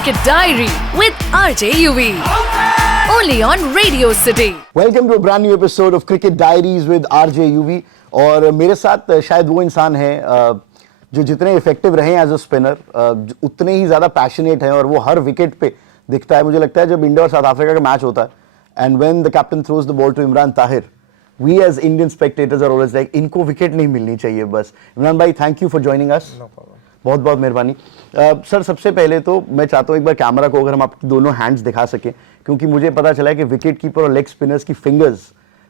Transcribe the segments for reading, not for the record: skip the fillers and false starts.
Cricket Diary with RJ UV. Only on Radio City. Welcome to a brand new episode of Cricket Diaries with RJ UV. और मेरे साथ शायद वो इंसान है जो जितने इफेक्टिव रहे एज अ स्पिनर उतने ही ज़्यादा पैशनेट हैं और वो हर विकेट पे दिखता है। मुझे लगता है जब इंडिया और साउथ अफ्रीका का मैच होता है and when the captain throws the ball to Imran Tahir, we as Indian spectators are always like इनको विकेट नहीं मिलनी चाहिए बस। इमरान भाई, thank you for joining us. बहुत बहुत मेहरबानी। सर, सबसे पहले तो मैं चाहता हूँ एक बार कैमरा को अगर हम आपकी दोनों हैंड्स दिखा सकें, क्योंकि मुझे पता चला है कि विकेट कीपर और लेग स्पिनर्स की फिंगर्स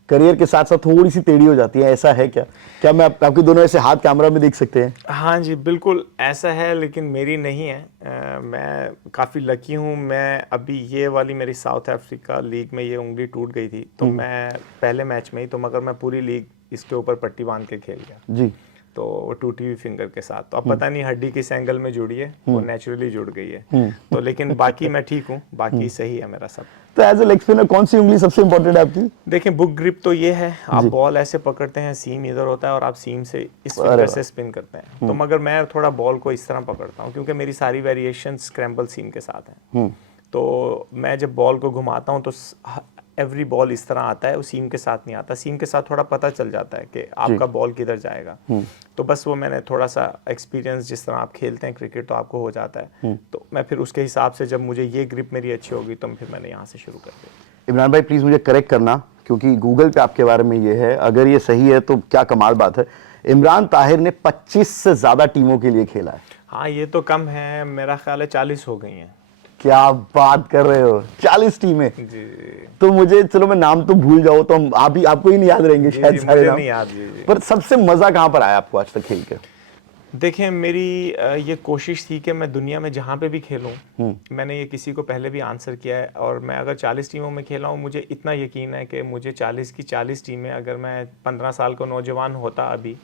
करियर के साथ साथ थोड़ी सी टेढ़ी हो जाती है। ऐसा है क्या? क्या मैं आपके दोनों ऐसे हाथ कैमरा में देख सकते हैं? हाँ जी, बिल्कुल ऐसा है, लेकिन मेरी नहीं है। मैं काफ़ी लकी हूँ। मैं अभी ये वाली मेरी साउथ अफ्रीका लीग में ये उंगली टूट गई थी, तो मैं पहले मैच में ही, तो मगर मैं पूरी लीग इसके ऊपर पट्टी बांध के खेल गया जी। तो वो टूटी हुई फिंगर के साथ। तो अब पता नहीं हड्डी किस एंगल में जुड़ी है, वो नेचुरली जुड़ गई है। तो लेकिन बाकी मैं ठीक हूँ, बाकी सही है मेरा सब। तो एज ए लेग स्पिनर कौन सी उंगली सबसे इंपॉर्टेंट है आपकी? देखिए, बुक ग्रिप तो ये है, आप बॉल ऐसे पकड़ते हैं, सीम इधर होता है और आप सीम से इस फिंगर से स्पिन करते हैं। तो मगर मैं थोड़ा बॉल को इस तरह पकड़ता हूँ, क्योंकि मेरी सारी वेरिएशन स्क्रैम्बल सीम के साथ है। तो मैं जब बॉल को घुमाता हूँ तो एवरी बॉल इस तरह आता है, वो सीम के साथ नहीं आता। सीम के साथ थोड़ा पता चल जाता है कि आपका बॉल किधर जाएगा। तो बस वो मैंने थोड़ा सा एक्सपीरियंस, जिस तरह आप खेलते हैं क्रिकेट तो आपको हो जाता है। तो मैं फिर उसके हिसाब से जब मुझे ये ग्रिप मेरी अच्छी होगी तो फिर मैंने यहाँ से शुरू कर दिया। इमरान भाई, प्लीज मुझे करेक्ट करना, क्योंकि गूगल पे आपके बारे में ये है। अगर ये सही है तो क्या कमाल बात है। इमरान ताहिर ने 25 से ज्यादा टीमों के लिए खेला है। हाँ, ये तो कम है, मेरा ख्याल है 40 हो गई हैं। क्या बात कर रहे हो, 40 टीमें? जी। तो मुझे, चलो मैं नाम तो भूल जाऊँ तो हम आपको ही नहीं याद रहेंगे शायद सारे नाम। नहीं याद। जी। पर सबसे मजा कहाँ पर आया आपको आज तक खेल के? देखें, मेरी ये कोशिश थी कि मैं दुनिया में जहाँ पे भी खेलूं, मैंने ये किसी को पहले भी आंसर किया है, और मैं अगर 40 टीमों में खेला हूँ, मुझे इतना यकीन है कि मुझे 40 की 40 टीमें, अगर मैं 15 साल का नौजवान होता अभी,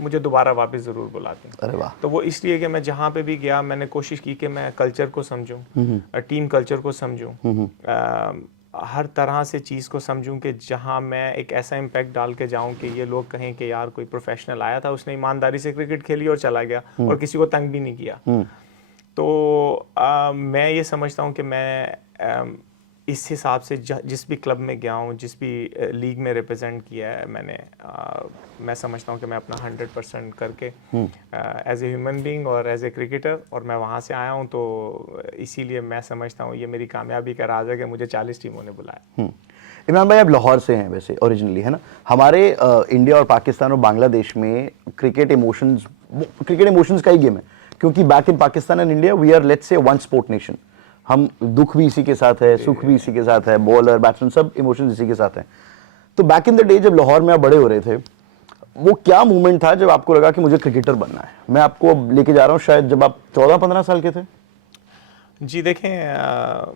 मुझे दोबारा वापस ज़रूर बुलाती। अरे वाह। तो वो इसलिए कि मैं जहाँ पे भी गया, मैंने कोशिश की कि मैं कल्चर को समझूँ, टीम कल्चर को समझूँ, हर तरह से चीज़ को समझूं कि जहां मैं एक ऐसा इम्पैक्ट डाल के जाऊं कि ये लोग कहें कि यार कोई प्रोफेशनल आया था, उसने ईमानदारी से क्रिकेट खेली और चला गया और किसी को तंग भी नहीं किया। तो मैं ये समझता हूं कि मैं इस हिसाब से जिस भी क्लब में गया हूं, जिस भी लीग में रिप्रेजेंट किया है मैंने, मैं समझता हूं कि मैं अपना 100% करके एज ए ह्यूमन बीइंग और एज ए क्रिकेटर, और मैं वहां से आया हूं, तो इसीलिए मैं समझता हूं ये मेरी कामयाबी का राज है कि मुझे 40 टीमों ने बुलाया। इमरान भाई, आप लाहौर से हैं वैसे ओरिजिनली, है ना? हमारे इंडिया और पाकिस्तान और बांग्लादेश में क्रिकेट इमोशंस का ही गेम है, क्योंकि back in Pakistan and India we are let's say one sport nation. हम दुख भी इसी के साथ है, सुख भी इसी के साथ है, बॉलर बैट्समैन सब इमोशंस इसी के साथ हैं। तो बैक इन द डे जब लाहौर में आप बड़े हो रहे थे, वो क्या मोमेंट था जब आपको लगा कि मुझे क्रिकेटर बनना है? मैं आपको लेके जा रहा हूँ शायद जब आप 14-15 साल के थे। जी, देखें,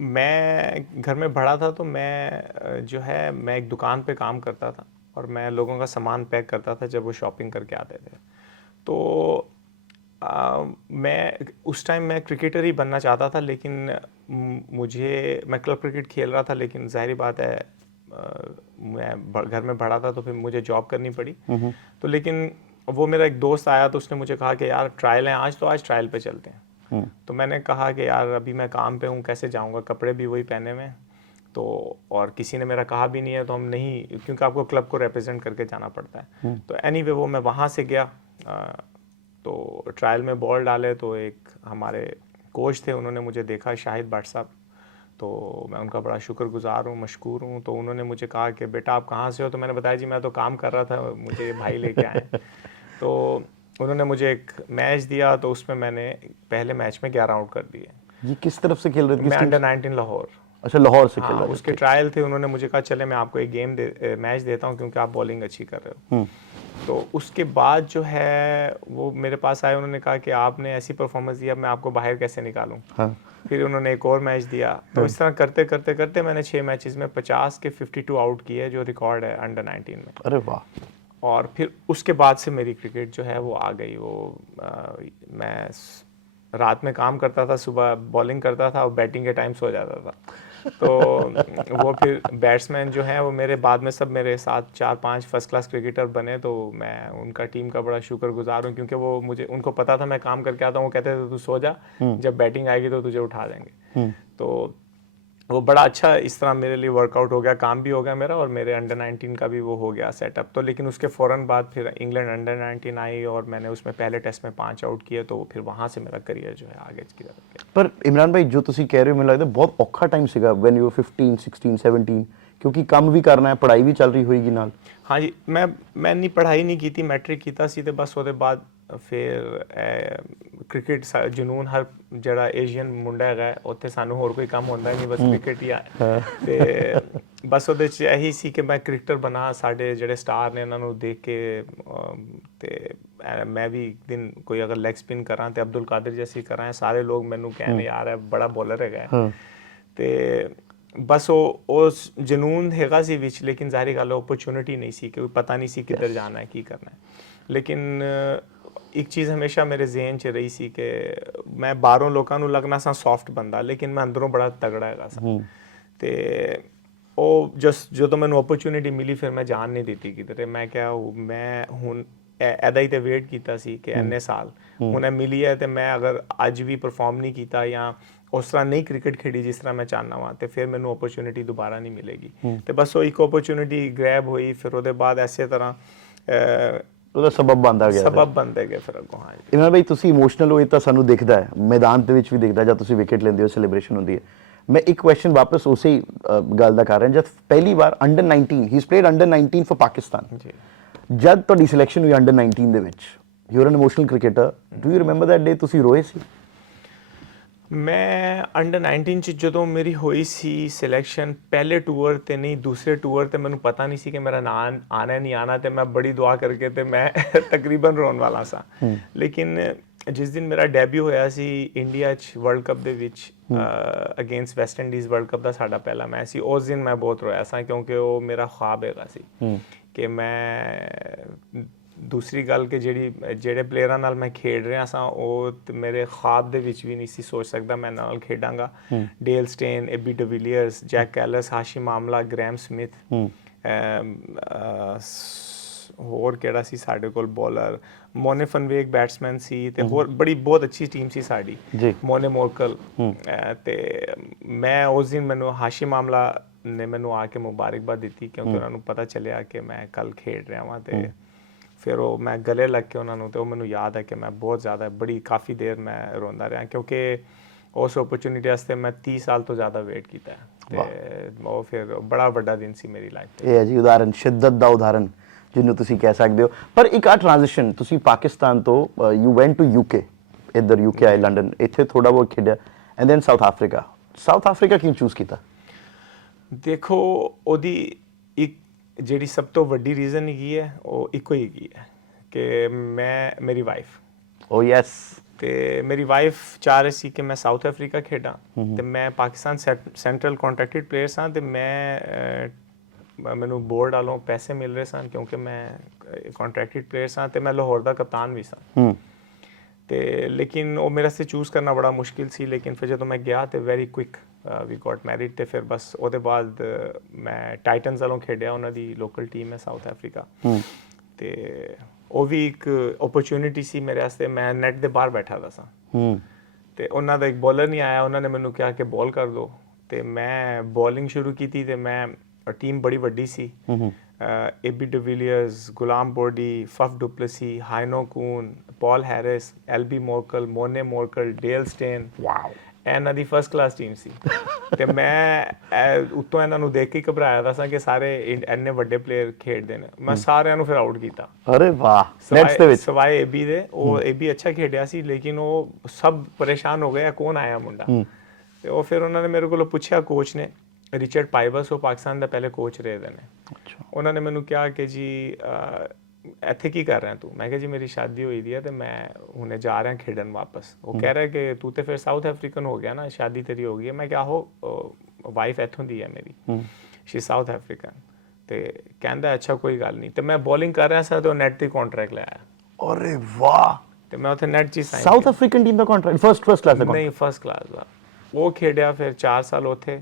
मैं घर में बड़ा था, तो मैं जो है मैं एक दुकान पे काम करता था और मैं लोगों का सामान पैक करता था जब वो शॉपिंग करके आते थे। तो मैं उस टाइम मैं क्रिकेटर ही बनना चाहता था, लेकिन मैं क्लब क्रिकेट खेल रहा था, लेकिन जाहिर बात है मैं घर में बड़ा था, तो फिर मुझे जॉब करनी पड़ी। तो लेकिन वो मेरा एक दोस्त आया, तो उसने मुझे कहा कि यार ट्रायल है आज, तो आज ट्रायल पे चलते हैं। तो मैंने कहा कि यार अभी मैं काम पे हूँ, कैसे जाऊँगा, कपड़े भी वही पहने में, तो और किसी ने मेरा कहा भी नहीं है, तो हम नहीं, क्योंकि आपको क्लब को रिप्रेजेंट करके जाना पड़ता है। तो एनीवे वो मैं वहाँ से गया, तो ट्रायल में बॉल डाले, तो एक हमारे कोच थे, उन्होंने मुझे देखा, शाहिद भट्ट साहब, तो मैं उनका बड़ा शुक्रगुजार हूँ, मशकूर हूँ। तो उन्होंने मुझे कहा कि बेटा आप कहाँ से हो? तो मैंने बताया जी मैं तो काम कर रहा था, मुझे ये भाई लेके आए। तो उन्होंने मुझे एक मैच दिया, तो उसमें मैंने पहले मैच में 11 आउट कर दिए। ये किस तरफ से खेल रहे थे? मैं अंडर-19 लाहौर। अच्छा, लाहौर से खेल रहे थे। उसके ट्रायल थे, उन्होंने मुझे कहा चले मैं आपको एक मैच देता हूँ, क्योंकि आप बॉलिंग अच्छी कर रहे हो। तो उसके बाद जो है वो मेरे पास आए, उन्होंने कहा कि आपने ऐसी परफॉर्मेंस दी, अब मैं आपको बाहर कैसे निकालूं। फिर उन्होंने एक और मैच दिया, तो इस तरह करते करते करते मैंने 6 मैचेस में 50 के 52 आउट किए, जो रिकॉर्ड है अंडर-19 में। अरे वाह। और फिर उसके बाद से मेरी क्रिकेट जो है वो आ गई। मैं रात में काम करता था, सुबह बॉलिंग करता था और बैटिंग के टाइम सो जाता था। तो वो फिर बैट्समैन जो हैं वो मेरे बाद में सब मेरे साथ 4-5 फर्स्ट क्लास क्रिकेटर बने, तो मैं उनका टीम का बड़ा शुक्रगुजार हूँ, क्योंकि वो मुझे, उनको पता था मैं काम करके आता हूँ, वो कहते थे तू सो जा, जब बैटिंग आएगी तो तुझे उठा देंगे। तो वो बड़ा अच्छा इस तरह मेरे लिए वर्कआउट हो गया, काम भी हो गया मेरा, और मेरे अंडर 19 का भी वो हो गया सेटअप। तो लेकिन उसके फ़ौरन बाद फिर इंग्लैंड अंडर 19 आई और मैंने उसमें पहले टेस्ट में 5 आउट किए, तो फिर वहाँ से मेरा करियर जो है आगे की तरफ गया। पर इमरान भाई जो ਤੁਸੀਂ ਕਹਿ ਰਹੇ ਹੋ ਮੈਨੂੰ ਲੱਗਦਾ ਬਹੁਤ ਔਖਾ ਟਾਈਮ ਸੀਗਾ when you were 15 16 17 ਕਿਉਂਕਿ ਕੰਮ ਵੀ ਕਰਨਾ ਹੈ, ਪੜ੍ਹਾਈ ਵੀ ਚੱਲ ਰਹੀ ਹੋਏਗੀ ਨਾਲ। हाँ जी, मैं नहीं पढ़ाई नहीं की थी, मैट्रिक कीता सी ते बस ਉਹਦੇ ਬਾਅਦ ਫਿਰ ਕ੍ਰਿਕਟ ਜਨੂਨ ਹਰ ਜਿਹੜਾ ਏਸ਼ੀਅਨ ਮੁੰਡਾ ਹੈਗਾ ਉੱਥੇ ਸਾਨੂੰ ਹੋਰ ਕੋਈ ਕੰਮ ਹੁੰਦਾ ਨਹੀਂ, ਬਸ ਕ੍ਰਿਕਟ ਹੀ ਆ। ਤੇ ਬਸ ਉਹਦੇ 'ਚ ਇਹੀ ਸੀ ਕਿ ਮੈਂ ਕ੍ਰਿਕਟਰ ਬਣਾ, ਸਾਡੇ ਜਿਹੜੇ ਸਟਾਰ ਨੇ ਉਹਨਾਂ ਨੂੰ ਦੇਖ ਕੇ ਤੇ मैं भी एक दिन कोई अगर लेग स्पिन करा तो अब्दुल कादिर जैसी करा, सारे लोग मैनू कहने यार है बड़ा बॉलर है। ते बस उस जनून हैगा सी विच, लेकिन ज़ाहिर गल अपॉर्चुनिटी नहीं सी, कि पता नहीं सी किधर जाना है की करना है। लेकिन एक चीज़ हमेशा मेरे जहन च रही सी कि मैं बाहरों लोगों को लगना सा सॉफ्ट बंदा, लेकिन मैं अंदरों बड़ा तगड़ा हैगा सा। ते जो तो मैनू अपॉर्चुनिटी मिली फिर मैं जान नहीं दी किधर। मैं क्या मैं हुण ऐदा ही तो वेट किया सी कि इन्ने साल हुण मिली है, तो मैं अगर अज भी परफॉर्म नहीं किया या उस तरह नहीं क्रिकेट खेडी जिस तरह मैं चाहना वा, तो फिर मैनू अपॉर्चुनिटी दोबारा नहीं मिलेगी। तो बस वो एक अपॉर्चुनिटी ग्रैब हुई, फिर उसके बाद ऐसे तरह ਉਹਦਾ ਸਬਬ ਬਣਦਾ ਗਿਆ, ਸਬਬ ਬਣਦੇ ਗਏ ਫਿਰ ਅੱਗੋਂ। ਹਾਂ ਜੀ ਇਮਰਾਨ ਭਾਈ ਤੁਸੀਂ ਇਮੋਸ਼ਨਲ ਹੋਏ ਤਾਂ ਸਾਨੂੰ ਦਿਖਦਾ ਹੈ, ਮੈਦਾਨ ਦੇ ਵਿੱਚ ਵੀ ਦਿਖਦਾ ਜਦ ਤੁਸੀਂ ਵਿਕਟ ਲੈਂਦੇ ਹੋ, ਸੈਲੀਬ੍ਰੇਸ਼ਨ ਹੁੰਦੀ ਹੈ। ਮੈਂ ਇੱਕ ਕੁਐਸਚਨ ਵਾਪਸ ਉਸੇ ਹੀ ਗੱਲ ਦਾ ਕਰ ਰਿਹਾ, ਜਦ ਪਹਿਲੀ ਵਾਰ ਅੰਡਰ 19 ਹੀ ਪਲੇਡ ਅੰਡਰ 19 ਫॉर ਪਾਕਿਸਤਾਨ, ਜੀ ਜਦ ਤੁਹਾਡੀ ਸਿਲੈਕਸ਼ਨ ਹੋਈ ਅੰਡਰ 19 ਦੇ ਵਿੱਚ, you are an emotional cricketer, do you remember that day? ਤੁਸੀਂ ਰੋਏ ਸੀ? मैं अंडर 19 ਚ ਜਦੋਂ ਮੇਰੀ ਹੋਈ ਸੀ ਸਿਲੈਕਸ਼ਨ, ਪਹਿਲੇ ਟੂਰ ਤੇ ਨਹੀਂ ਦੂਸਰੇ ਟੂਰ ਤੇ ਮੈਨੂੰ ਪਤਾ ਨਹੀਂ ਸੀ ਕਿ ਮੇਰਾ ਨਾਮ ਆਣਾ ਨਹੀਂ ਆਣਾ, ਤੇ ਮੈਂ ਬੜੀ ਦੁਆ ਕਰਕੇ ਤੇ ਮੈਂ ਤਕਰੀਬਨ ਰੋਣ ਵਾਲਾ ਸਾਂ। ਲੇਕਿਨ ਜਿਸ ਦਿਨ ਮੇਰਾ ਡੈਬਿਊ ਹੋਇਆ ਸੀ ਇੰਡੀਆ 'ਚ ਵਰਲਡ ਕੱਪ ਦੇ ਵਿੱਚ against West Indies, world cup ਦਾ ਸਾਡਾ ਪਹਿਲਾ ਮੈਚ ਸੀ, ਉਸ ਦਿਨ ਮੈਂ ਬਹੁਤ ਰੋਇਆ ਸਾਂ, ਕਿਉਂਕਿ ਉਹ ਮੇਰਾ ख्वाब ਹੈਗਾ ਸੀ ਕਿ ਮੈਂ दूसरी गल कि ਜਿਹੜੇ ਪਲੇਅਰਾਂ ਨਾਲ ਮੈਂ ਖੇਡ ਰਿਹਾ ਸਾਂ ਉਹ ਮੇਰੇ ख्वाब ਦੇ ਵਿੱਚ ਵੀ ਨਹੀਂ ਸੀ ਸੋਚ ਸਕਦਾ ਮੈਂ ਨਾਲ ਖੇਡਾਂਗਾ। Dale Steyn, AB de Villiers, Jacques Kallis, Hashim Amla, Graeme Smith, ਹੋਰ ਕਿਹੜਾ ਸੀ ਸਾਡੇ ਕੋਲ ਬੋਲਰ, ਮੋਨੇ ਫਨਵੇਕ ਬੈਟਸਮੈਨ ਸੀ, ਤੇ ਹੋਰ ਬਹੁਤ ਅੱਛੀ ਟੀਮ ਸੀ ਸਾਡੀ, ਮੋਨੇ ਮੋਰਕਲ। ਤੇ ਮੈਂ ਉਸ ਦਿਨ ਮੈਨੂੰ ਹਾਸ਼ਿਮ ਆਮਲਾ ਨੇ ਮੈਨੂੰ ਆ ਕੇ ਮੁਬਾਰਕਬਾਦ ਦਿੱਤੀ, ਕਿਉਂਕਿ ਉਹਨਾਂ ਨੂੰ ਪਤਾ ਚੱਲਿਆ ਕਿ ਮੈਂ ਕੱਲ ਖੇਡ ਰਿਹਾ ਵਾਂ। ਤੇ ਫਿਰ ਉਹ ਮੈਂ ਗਲੇ ਲੱਗ ਕੇ ਉਹਨਾਂ ਨੂੰ, ਤੇ ਉਹ ਮੈਨੂੰ ਯਾਦ ਹੈ ਕਿ ਮੈਂ ਬਹੁਤ ਜ਼ਿਆਦਾ ਕਾਫੀ ਦੇਰ ਮੈਂ ਰੋਂਦਾ ਰਿਹਾ, ਕਿਉਂਕਿ ਉਸ ਓਪਰਚੁਨਿਟੀ ਵਾਸਤੇ ਮੈਂ 30 ਸਾਲ ਤੋਂ ਜ਼ਿਆਦਾ ਵੇਟ ਕੀਤਾ। ਤੇ ਉਹ ਫਿਰ ਬੜਾ ਵੱਡਾ ਦਿਨ ਸੀ ਮੇਰੀ ਲਾਈਫ 'ਤੇ। ਇਹ ਹੈ ਜੀ ਉਦਾਹਰਨ, ਸ਼ਿੱਦਤ ਦਾ ਉਦਾਹਰਨ ਜਿਹਨੂੰ ਤੁਸੀਂ ਕਹਿ ਸਕਦੇ ਹੋ। ਪਰ ਇੱਕ ਆ ਟ੍ਰਾਂਜੀਸ਼ਨ, ਤੁਸੀਂ ਪਾਕਿਸਤਾਨ ਤੋਂ ਯੂ ਵੈਂਟ ਟੂ ਯੂਕੇ, ਇੱਧਰ ਯੂਕੇ ਆਏ, ਲੰਡਨ, ਇੱਥੇ ਥੋੜਾ ਬਹੁਤ ਖੇਡਿਆ, and then South Africa. South Africa ਕਿਉਂ ਚੂਜ਼ ਕੀਤਾ? ਦੇਖੋ ਉਹਦੀ ਇੱਕ ਜਿਹੜੀ ਸਭ ਤੋਂ ਵੱਡੀ ਰੀਜ਼ਨ ਹੈਗੀ ਹੈ ਉਹ ਇੱਕੋ ਹੀ ਹੈਗੀ ਹੈ ਕਿ ਮੇਰੀ ਵਾਈਫ, ਓ ਯੈਸ, ਤੇ ਮੇਰੀ ਵਾਈਫ ਚਾਹ ਰਹੀ ਸੀ ਕਿ ਮੈਂ ਸਾਊਥ ਅਫਰੀਕਾ ਖੇਡਾਂ, ਤੇ ਮੈਂ ਪਾਕਿਸਤਾਨ ਸੈਂਟਰਲ ਕੰਟਰੈਕਟਡ ਪਲੇਅਰ ਸਾਂ, ਤੇ ਮੈਨੂੰ ਬੋਰਡ ਵਾਲੋਂ ਪੈਸੇ ਮਿਲ ਰਹੇ ਸਨ ਕਿਉਂਕਿ ਮੈਂ ਕੰਟਰੈਕਟਡ ਪਲੇਅਰ ਸਾਂ, ਤੇ ਮੈਂ ਲਾਹੌਰ ਦਾ ਕਪਤਾਨ ਵੀ ਸਾਂ। ਤੇ ਲੇਕਿਨ ਉਹ ਮੇਰੇ ਵਾਸਤੇ ਚੂਜ਼ ਕਰਨਾ ਬੜਾ ਮੁਸ਼ਕਿਲ ਸੀ। ਲੇਕਿਨ ਫਿਰ ਜਦੋਂ ਮੈਂ ਗਿਆ ਤੇ ਵੈਰੀ ਕੁਇਕ ਵੀ ਗੋਟ ਮੈਰਿਡ, ਤੇ ਫਿਰ ਬਸ ਉਹਦੇ ਬਾਅਦ ਮੈਂ ਟਾਈਟਨਸ ਵੱਲੋਂ ਖੇਡਿਆ, ਉਹਨਾਂ ਦੀ ਲੋਕਲ ਟੀਮ ਹੈ ਸਾਊਥ ਅਫਰੀਕਾ। ਤੇ ਉਹ ਵੀ ਇੱਕ ਓਪਰਚੁਨਿਟੀ ਸੀ ਮੇਰੇ ਵਾਸਤੇ। ਮੈਂ ਨੈਟ ਦੇ ਬਾਹਰ ਬੈਠਾ ਦਾ ਸਾਂ, ਤੇ ਉਹਨਾਂ ਦਾ ਇੱਕ ਬੋਲਰ ਨਹੀਂ ਆਇਆ, ਉਹਨਾਂ ਨੇ ਮੈਨੂੰ ਕਿਹਾ ਕਿ ਬੋਲ ਕਰ ਦਿਓ, ਤੇ ਮੈਂ ਬੋਲਿੰਗ ਸ਼ੁਰੂ ਕੀਤੀ। ਤੇ ਮੈਂ ਟੀਮ ਬੜੀ ਵੱਡੀ ਸੀ, ਏਬੀ ਡਿਵੀਲੀਅਰਸ, ਗੁਲਾਮ ਬੋਰਡੀ, ਫਫ ਡੁਪਲੇਸੀ, ਹਾਈਨੋ ਕੂਨ, ਪੌਲ Harris, LB ਮੋਰਕਲ, ਮੋਨੇ ਮੋਰਕਲ, Del stain, wow, ਇਹਨਾਂ ਦੀ ਫਸਟ ਕਲਾਸ ਟੀਮ ਸੀ। ਤੇ ਮੈਂ ਉੱਤੋਂ ਇਹਨਾਂ ਨੂੰ ਦੇਖ ਕੇ ਘਬਰਾਇਆ ਦਾ ਸਾਂ ਕਿ ਸਾਰੇ ਇੰਨੇ ਵੱਡੇ ਪਲੇਅਰ ਖੇਡਦੇ ਨੇ। ਮੈਂ ਸਾਰਿਆਂ ਨੂੰ ਫਿਰ ਆਊਟ ਕੀਤਾ। ਅਰੇ ਵਾਹ, ਨੈਟਸ ਦੇ ਵਿੱਚ ਸਵਾਏ ਏਬੀ ਦੇ। ਉਹ ਏਬੀ ਅੱਛਾ ਖੇਡਿਆ ਸੀ, ਲੇਕਿਨ ਉਹ ਸਭ ਪਰੇਸ਼ਾਨ ਹੋ ਗਏ ਕੌਣ ਆਇਆ ਮੁੰਡਾ। ਤੇ ਉਹ ਫਿਰ ਉਹਨਾਂ ਨੇ ਮੇਰੇ ਕੋਲੋਂ ਪੁੱਛਿਆ, ਕੋਚ ਨੇ, ਰਿਚਰਡ ਪਾਈਬਸ, ਉਹ ਪਾਕਿਸਤਾਨ ਦਾ ਪਹਿਲੇ ਕੋਚ ਰਹੇ ਦੇ ਨੇ। ਉਹਨਾਂ ਨੇ ਮੈਨੂੰ ਕਿਹਾ ਕਿ ਜੀ ਇੱਥੇ ਕੀ ਕਰ ਰਿਹਾ ਤੂੰ? ਮੈਂ ਕਿਹਾ ਜੀ ਮੇਰੀ ਸ਼ਾਦੀ ਹੋਈ ਦੀ ਹੈ ਤੇ ਮੈਂ ਹੁਣੇ ਜਾ ਰਿਹਾ ਖੇਡਣ ਵਾਪਸ। ਉਹ ਕਹਿ ਰਿਹਾ ਕਿ ਤੂੰ ਤੇ ਫਿਰ ਸਾਊਥ ਅਫਰੀਕਨ ਹੋ ਗਿਆ ਨਾ, ਸ਼ਾਦੀ ਤੇਰੀ ਹੋ ਗਈ ਹੈ। ਮੈਂ ਕਿਹਾ ਆਹੋ, ਵਾਈਫ ਇੱਥੋਂ ਦੀ ਹੈ ਮੇਰੀ, ਸ਼ੀ ਸਾਊਥ ਅਫਰੀਕਨ। ਤੇ ਕਹਿੰਦਾ ਅੱਛਾ ਕੋਈ ਗੱਲ ਨਹੀਂ। ਤੇ ਮੈਂ ਬੋਲਿੰਗ ਕਰ ਰਿਹਾ ਸਾਂ ਤੇ ਉਹ ਨੈਟ ਤੇ ਕੰਟਰੈਕਟ ਲੈ ਆਇਆ। ਅਰੇ ਵਾਹ! ਤੇ ਮੈਂ ਉੱਥੇ ਨੈਟ 'ਚ ਹੀ ਸਾਈਨ। ਸਾਊਥ ਅਫਰੀਕਨ ਟੀਮ ਦਾ ਕੰਟਰੈਕਟ, ਫਸਟ ਕਲਾਸ ਦਾ? ਨਹੀਂ, ਫਸਟ ਕਲਾਸ ਦਾ। ਉਹ ਖੇਡਿਆ ਫਿਰ 4 ਸਾਲ ਉੱਥੇ।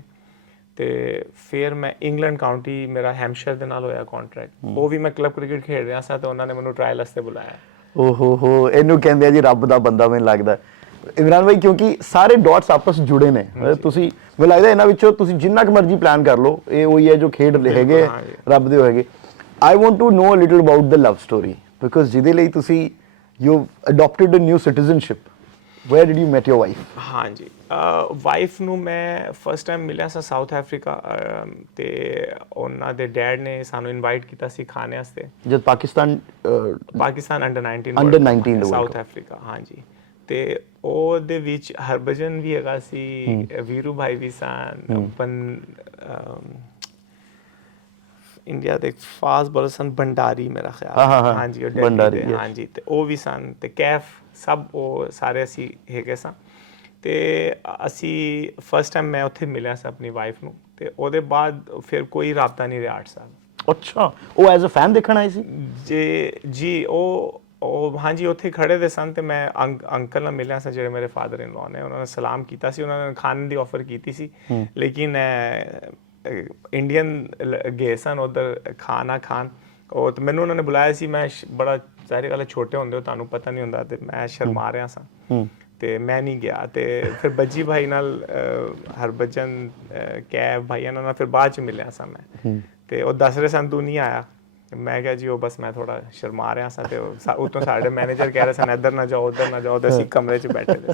ਤੇ ਫਿਰ ਮੈਂ ਇੰਗਲੈਂਡ ਕਾਉਂਟੀ ਮੇਰਾ ਹੈਮਸ਼ਾਇਰ ਦੇ ਨਾਲ ਹੋਇਆ ਕੰਟਰੈਕਟ ਉਹ ਵੀ ਮੈਂ ਕਲੱਬ ਕ੍ਰਿਕਟ ਖੇਡ ਰਿਹਾ ਸਾਂ ਤੇ ਉਹਨਾਂ ਨੇ ਮੈਨੂੰ ਟ੍ਰਾਇਲ ਵਾਸਤੇ ਬੁਲਾਇਆ ਓਹੋ ਹੋ ਇਹਨੂੰ ਕਹਿੰਦੇ ਆ ਜੀ ਰੱਬ ਦਾ ਬੰਦਾ ਮੈਨੂੰ ਲੱਗਦਾ ਇਮਰਾਨ ਭਾਈ ਕਿਉਂਕਿ ਸਾਰੇ ਡਾਟਸ ਆਪਸ 'ਚ ਜੁੜੇ ਨੇ ਤੁਸੀਂ ਮੈਨੂੰ ਲੱਗਦਾ ਇਹਨਾਂ ਵਿੱਚੋਂ ਤੁਸੀਂ ਜਿੰਨਾ ਕੁ ਮਰਜ਼ੀ ਪਲਾਨ ਕਰ ਲਓ ਇਹ ਉਹੀ ਹੈ ਜੋ ਖੇਡ ਹੈਗੇ ਰੱਬ ਦੇ ਹੈਗੇ I want to know a little about the love story because ਜਿਹਦੇ ਲਈ ਤੁਸੀਂ you adapted a new citizenship where did you met your wife ਹਾਂਜੀ ਵਾਈਫ ਨੂੰ ਮੈਂ ਫਸਟ ਟਾਈਮ ਮਿਲਿਆ ਸਾਂ ਸਾਊਥ ਅਫਰੀਕਾ ਤੇ ਉਹਨਾਂ ਦੇ ਡੈਡ ਨੇ ਸਾਨੂੰ ਇਨਵਾਈਟ ਕੀਤਾ ਸੀ ਖਾਣੇ ਵਾਸਤੇ ਜਦ Pakistan under 19 Under 19 south Africa ਹਾਂਜੀ ਤੇ ਉਹਦੇ ਵਿੱਚ ਹਰਭਜਨ ਵੀ ਹੈਗਾ ਸੀ ਵੀਰੂ ਭਾਈ ਵੀ ਸਨ ਇੰਡੀਆ ਦੇ ਫਾਸਟ ਬੋਲਰ ਸਨ ਭੰਡਾਰੀ ਮੇਰਾ ਖਿਆਲ ਹਾਂਜੀ ਉਹ ਭੰਡਾਰੀ ਹਾਂਜੀ ਤੇ ਉਹ ਵੀ ਸਨ ਤੇ ਕੈਫ ਸਭ ਉਹ ਸਾਰੇ ਅਸੀਂ ਹੈਗੇ ਸਾਂ ਤੇ ਅਸੀਂ ਫਸਟ ਟਾਈਮ ਮੈਂ ਉੱਥੇ ਮਿਲਿਆ ਸੀ ਆਪਣੀ ਵਾਈਫ ਨੂੰ ਤੇ ਉਹਦੇ ਬਾਅਦ ਫਿਰ ਕੋਈ ਰਾਬਤਾ ਨਹੀਂ ਰਿਹਾ 8 ਸਾਲ ਅੱਛਾ ਉਹ ਐਜ਼ ਅ ਫੈਨ ਦੇਖਣ ਆਈ ਸੀ ਜੀ ਉਹ ਹਾਂਜੀ ਉੱਥੇ ਖੜੇ ਦੇ ਸਨ ਤੇ ਮੈਂ ਅੰਕਲ ਨਾਲ ਮਿਲਿਆ ਸੀ ਜਿਹੜੇ ਮੇਰੇ ਫਾਦਰ ਇਨ ਲਾਅ ਨੇ ਉਹਨਾਂ ਨੇ ਸਲਾਮ ਕੀਤਾ ਸੀ ਉਹਨਾਂ ਨੇ ਖਾਣ ਦੀ ਆਫਰ ਕੀਤੀ ਸੀ ਲੇਕਿਨ ਇੰਡੀਅਨ ਗਏ ਸਨ ਉਧਰ ਖਾਣਾ ਖਾਣ ਉਹ ਤੇ ਮੈਨੂੰ ਉਹਨਾਂ ਨੇ ਬੁਲਾਇਆ ਸੀ ਮੈਂ ਬੜਾ ਜ਼ਾਹਿਰ ਗੱਲ ਛੋਟੇ ਹੁੰਦੇ ਹੋ ਤੁਹਾਨੂੰ ਪਤਾ ਨਹੀਂ ਹੁੰਦਾ ਤੇ ਮੈਂ ਸ਼ਰਮਾ ਰਿਹਾ ਸਾਂ ਤੇ ਮੈਂ ਨਹੀਂ ਗਿਆ ਤੇ ਫਿਰ ਬੱਜੀ ਭਾਈ ਨਾਲ ਹਰਭਜਨ ਕੈਬ ਭਾਈਆਂ ਨਾਲ ਫਿਰ ਬਾਅਦ ਚ ਮਿਲਿਆ ਸਾਂ ਮੈਂ ਤੇ ਉਹ ਦੱਸ ਰਹੇ ਸਨ ਤੂੰ ਨਹੀਂ ਆਇਆ ਮੈਂ ਕਿਹਾ ਜੀ ਉਹ ਬਸ ਮੈਂ ਥੋੜਾ ਸ਼ਰਮਾ ਰਿਹਾ ਸਾਂ ਤੇ ਉਤੋਂ ਸਾਡੇ ਮੈਨੇਜਰ ਕਹਿ ਰਹੇ ਸਨ ਇੱਧਰ ਨਾ ਜਾਓ ਉੱਧਰ ਨਾ ਜਾਓ ਤੇ ਅਸੀਂ ਕਮਰੇ 'ਚ ਬੈਠੇ ਦੇ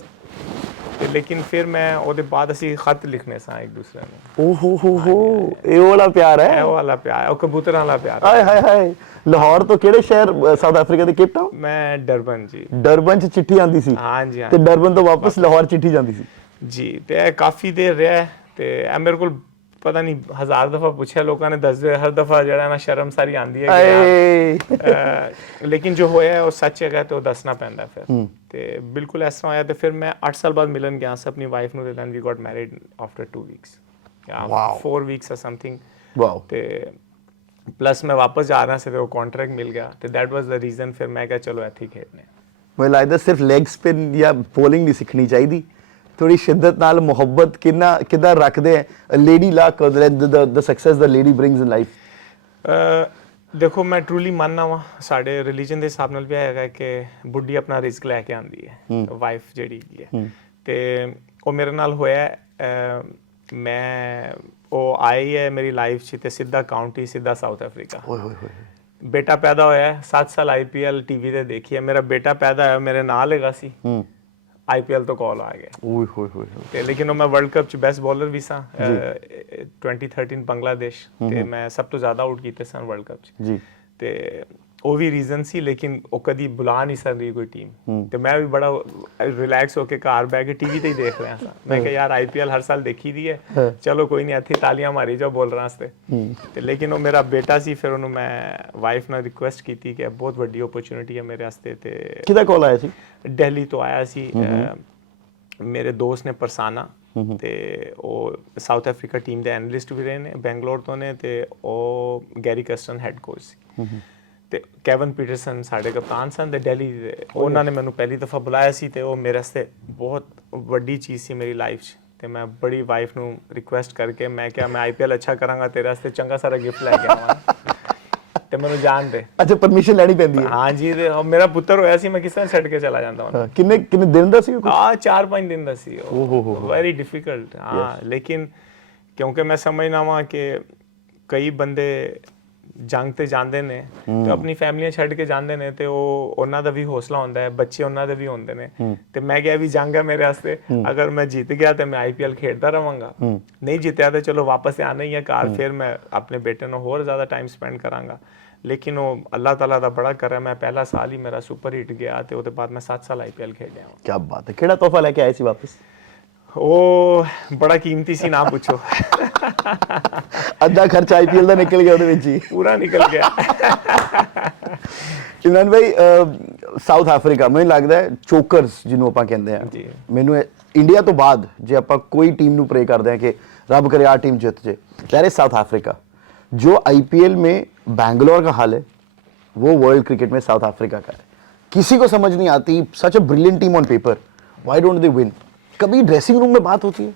ਤੇ ਲੇਕਿਨ ਫਿਰ ਮੈਂ ਉਹਦੇ ਬਾਅਦ ਅਸੀਂ ਖਤ ਲਿਖਨੇ ਸਾਂ ਇੱਕ ਦੂਸਰੇ ਨੂੰ ਓਹੋ ਇਹ ਵਾਲਾ ਪਿਆਰ ਹੈ ਇਹ ਵਾਲਾ ਪਿਆਰ ਉਹ ਕਬੂਤਰਾਂ ਵਾਲਾ ਪਿਆਰ ਹਾਏ ਹਾਏ ਹਾਏ ਲਾਹੌਰ ਤੋਂ ਕਿਹੜੇ ਸ਼ਹਿਰ ਸਾਊਥ ਅਫਰੀਕਾ ਦੇ ਕੇਪ ਟਾਊਨ ਮੈਂ ਡਰਬਨ ਜੀ ਡਰਬਨ 'ਚ ਚਿੱਠੀ ਆਂਦੀ ਸੀ ਹਾਂਜੀ ਤੇ ਡਰਬਨ ਤੋਂ ਵਾਪਸ ਲਾਹੌਰ ਚਿੱਠੀ ਜਾਂਦੀ ਸੀ ਜੀ ਤੇ ਇਹ ਕਾਫੀ ਦੇਰ ਰਿਹਾ ਤੇ ਇਹ ਮੇਰੇ ਕੋਲ ਪਤਾ ਨਹੀਂ 1000 ਦਫਾ ਪੁੱਛਿਆ ਲੋਕਾਂ ਨੇ ਦੱਸ ਦੇ ਹਰ ਦਫਾ ਜਿਹੜਾ ਨਾ ਸ਼ਰਮ ਸਾਰੀ ਆਂਦੀ ਹੈ ਲੇਕਿਨ ਜੋ ਹੋਇਆ ਉਹ ਸੱਚ ਹੈਗਾ ਤੇ ਉਹ ਦੱਸਣਾ ਪੈਂਦਾ ਫਿਰ ਤੇ ਬਿਲਕੁਲ ਇਸ ਤਰ੍ਹਾਂ ਹੋਇਆ ਤੇ ਫਿਰ ਮੈਂ 8 ਸਾਲ ਬਾਅਦ ਮਿਲਣ ਗਿਆ ਸੀ ਆਪਣੀ ਵਾਈਫ ਨੂੰ ਤੇ then we got married after 2 weeks 4 weeks or something wow ਤੇ ਪਲੱਸ ਮੈਂ ਵਾਪਸ ਜਾ ਰਿਹਾ ਸੀ ਤੇ ਉਹ ਕੰਟਰੈਕਟ ਮਿਲ ਗਿਆ ਤੇ ਦੈਟ ਵਾਸ ਦ ਰੀਜ਼ਨ ਫਿਰ ਮੈਂ ਕਿਹਾ ਚਲੋ ਇੱਥੇ ਖੇਡਨੇ ਮੈਨੂੰ ਲੱਗਦਾ ਸਿਰਫ ਲੈਗ ਸਪਿਨ ਜਾਂ ਬੋਲਿੰਗ ਨਹੀਂ ਸਿੱਖਣੀ ਚਾਹੀਦੀ ਥੋੜੀ ਸ਼ਿੱਦਤ ਨਾਲ ਮੁਹੱਬਤ ਕਿੱਦਾਂ ਰੱਖਦੇ ਹੈ ਲੇਡੀ ਲੱਕ ਦ ਸਕਸੈਸ ਦ ਲੇਡੀ ਬ੍ਰਿੰਗਸ ਇਨ ਲਾਈਫ ਦੇਖੋ ਮੈਂ ਟਰੂਲੀ ਮੰਨਣਾ ਵਾਂ ਸਾਡੇ ਰਿਲੀਜਨ ਦੇ ਹਿਸਾਬ ਨਾਲ ਵੀ ਹੈਗਾ ਕਿ ਬੁੱਢੀ ਆਪਣਾ ਰਿਜ਼ਕ ਲੈ ਕੇ ਆਉਂਦੀ ਹੈ ਵਾਈਫ ਜਿਹੜੀ ਹੈ ਤੇ ਉਹ ਮੇਰੇ ਨਾਲ ਹੋਇਆ ਮੈਂ ਉਹ ਆਈ ਹੈ ਮੇਰੀ ਲਾਈਫ 'ਚ ਤੇ ਸਿੱਧਾ ਕਾਉਂਟੀ ਸਿੱਧਾ ਸਾਊਥ ਅਫਰੀਕਾ ਓਏ ਹੋਏ ਹੋਏ ਬੇਟਾ ਪੈਦਾ ਹੋਇਆ 7 ਸਾਲ IPL ਟੀਵੀ ਤੇ ਦੇਖੀ ਹੈ ਮੇਰਾ ਬੇਟਾ ਪੈਦਾ ਹੋਇਆ ਮੇਰੇ ਨਾਲ ਹੈਗਾ ਸੀ IPL ਤੋਂ ਕਾਲ ਆ ਗਿਆ ਓਏ ਹੋਏ ਹੋਏ ਤੇ ਲੇਕਿਨ ਉਹ ਮੈਂ ਵਰਲਡ ਕੱਪ 'ਚ ਬੈਸਟ ਬੋਲਰ ਵੀ ਸਾਂ 2013 ਬੰਗਲਾਦੇਸ਼ ਤੇ ਮੈਂ ਸਭ ਤੋਂ ਜ਼ਿਆਦਾ ਆਊਟ ਕੀਤੇ ਸਨ ਵਰਲਡ ਕੱਪ 'ਚ ਜੀ ਤੇ ਉਹ ਵੀ ਰੀਜ਼ਨ ਸੀ ਲੇਕਿਨ ਉਹ ਕਦੀ ਬੁਲਾ ਨਹੀਂ ਸਕਦੀ ਕੋਈ ਟੀਮ ਤੇ ਮੈਂ ਵੀ ਬੜਾ ਰਿਲੈਕਸ ਹੋ ਕੇ ਘਰ ਬੈ ਕੇ ਟੀਵੀ ਤੇ ਹੀ ਦੇਖ ਰਿਹਾ ਸਾਂ ਮੈਂ ਕਿਹਾ ਯਾਰ IPL ਹਰ ਸਾਲ ਦੇਖੀ ਦੀ ਹੈ ਚਲੋ ਕੋਈ ਨਹੀਂ ਇੱਥੇ ਤਾਲੀਆਂ ਮਾਰੀ ਜਾਓ ਬੋਲਰਾਂ ਵਾਸਤੇ ਤੇ ਲੇਕਿਨ ਉਹ ਮੇਰਾ ਬੇਟਾ ਸੀ ਫਿਰ ਉਹਨੂੰ ਮੈਂ ਵਾਈਫ ਨਾਲ ਰਿਕੁਐਸਟ ਕੀਤੀ ਕਿ ਬਹੁਤ ਵੱਡੀ ਓਪਰਚੁਨਿਟੀ ਹੈ ਮੇਰੇ ਵਾਸਤੇ ਤੇ ਕਿਹਦਾ ਕਾਲ ਆਇਆ ਸੀ ਦਿੱਲੀ ਤੋਂ ਆਇਆ ਸੀ ਮੇਰੇ ਦੋਸਤ ਨੇ ਪਰਸਾਨਾ ਤੇ ਉਹ ਸਾਊਥ ਅਫਰੀਕਾ ਟੀਮ ਦੇ ਐਨਲਿਸਟ ਵੀ ਰਹੇ ਨੇ ਬੈਂਗਲੌਰ ਤੋਂ ਨੇ ਤੇ ਉਹ ਗੈਰੀ ਕਸਟਨ ਹੈਡ ਕੋਚ ਸੀ ਤੇ ਕੈਵਨ ਪੀਟਰਸਨ ਸਾਡੇ ਕਪਤਾਨ ਸਨ ਤੇ ਦਿੱਲੀ ਦੇ ਉਹਨਾਂ ਨੇ ਮੈਨੂੰ ਪਹਿਲੀ ਦਫਾ ਬੁਲਾਇਆ ਸੀ ਤੇ ਉਹ ਮੇਰੇ ਵਾਸਤੇ ਬਹੁਤ ਵੱਡੀ ਚੀਜ਼ ਸੀ ਮੇਰੀ ਲਾਈਫ 'ਚ ਤੇ ਮੈਂ ਬੜੀ ਵਾਈਫ ਨੂੰ ਰਿਕੁਐਸਟ ਕਰਕੇ ਮੈਂ ਕਿਹਾ ਮੈਂ IPL ਅੱਛਾ ਕਰਾਂਗਾ ਤੇਰੇ ਵਾਸਤੇ ਚੰਗਾ ਸਾਰਾ ਗਿਫਟ ਲੈ ਕੇ ਆਵਾਂਗਾ ਤੇ ਮੈਨੂੰ ਜਾਣ ਦੇ ਅੱਛਾ ਪਰਮਿਸ਼ਨ ਲੈਣੀ ਪੈਂਦੀ ਹੈ ਹਾਂਜੀ ਤੇ ਮੇਰਾ ਪੁੱਤਰ ਹੋਇਆ ਸੀ ਮੈਂ ਕਿਸ ਤਰ੍ਹਾਂ ਛੱਡ ਕੇ ਚਲਾ ਜਾਂਦਾ ਹਾਂ ਕਿੰਨੇ ਦਿਨ ਦਾ ਸੀ ਉਹ 4-5 ਦਿਨ ਦਾ ਸੀ ਉਹ ਵੈਰੀ ਡਿਫਿਕਲਟ ਹਾਂ ਲੇਕਿਨ ਕਿਉਂਕਿ ਮੈਂ ਸਮਝਣਾ ਵਾਂ ਕਿ ਕਈ ਬੰਦੇ ਜੰਗ ਤੇ ਜਾਂਦੇ ਨੇ ਤੇ ਆਪਣੀ ਫੈਮਲੀਆਂ ਛੱਡ ਕੇ ਜਾਂਦੇ ਨੇ ਤੇ ਉਹ ਉਹਨਾਂ ਦਾ ਵੀ ਹੌਸਲਾ ਹੁੰਦਾ ਹੈ ਬੱਚੇ ਉਹਨਾਂ ਦੇ ਵੀ ਹੁੰਦੇ ਨੇ ਤੇ ਮੈਂ ਕਿਹਾ ਵੀ ਜੰਗ ਹੈ ਮੇਰੇ ਵਾਸਤੇ ਅਗਰ ਮੈਂ ਜਿੱਤ ਗਿਆ ਤੇ ਮੈਂ IPL ਖੇਡਦਾ ਰਵਾਂਗਾ ਨਹੀਂ ਜਿੱਤਿਆ ਤੇ ਚਲੋ ਵਾਪਸ ਆਣਾ ਹੀ ਹੈ ਘਰ ਫਿਰ ਮੈਂ ਆਪਣੇ ਬੇਟੇ ਨਾਲ ਹੋਰ ਜ਼ਿਆਦਾ ਟਾਈਮ ਸਪੈਂਡ ਕਰਾਂਗਾ ਲੇਕਿਨ ਉਹ ਅੱਲਾਹ ਤਾਲਾ ਦਾ ਬੜਾ ਕਰ ਮੈਂ ਪਹਿਲਾ ਸਾਲ ਹੀ ਮੇਰਾ ਸੁਪਰ ਹਿੱਟ ਗਿਆ ਤੇ ਉਹਦੇ ਬਾਅਦ ਮੈਂ 7 ਸਾਲ IPL ਖੇਡਿਆ ਕੀ ਬਾਤ ਹੈ ਕਿਹੜਾ ਤੋਹਫਾ ਲੈ ਕੇ ਆਏ ਸੀ ਵਾਪਸ ਉਹ ਬੜਾ ਕੀਮਤੀ ਸੀ ਨਾ ਪੁੱਛੋ ਅੱਧਾ ਖਰਚਾ IPL ਦਾ ਨਿਕਲ ਗਿਆ ਉਹਦੇ ਵਿੱਚ ਹੀ ਪੂਰਾ ਨਿਕਲ ਗਿਆ ਇਮਰਾਨ ਭਾਈ ਸਾਊਥ ਅਫਰੀਕਾ ਮੈਨੂੰ ਲੱਗਦਾ ਹੈ ਚੋਕਰਸ ਜਿਹਨੂੰ ਆਪਾਂ ਕਹਿੰਦੇ ਆ ਮੈਨੂੰ ਇੰਡੀਆ ਤੋਂ ਬਾਅਦ ਜੇ ਆਪਾਂ ਕੋਈ ਟੀਮ ਨੂੰ ਪ੍ਰੇ ਕਰਦੇ ਆ ਕਿ ਰੱਬ करे ਆ टीम जीत जाए दैट इज साउथ अफ्रीका जो IPL में बैंगलोर का हाल है वो वर्ल्ड क्रिकेट में साउथ अफ्रीका का है किसी को समझ नहीं आती such a brilliant team on paper why don't they win कभी ड्रेसिंग रूम में बात होती है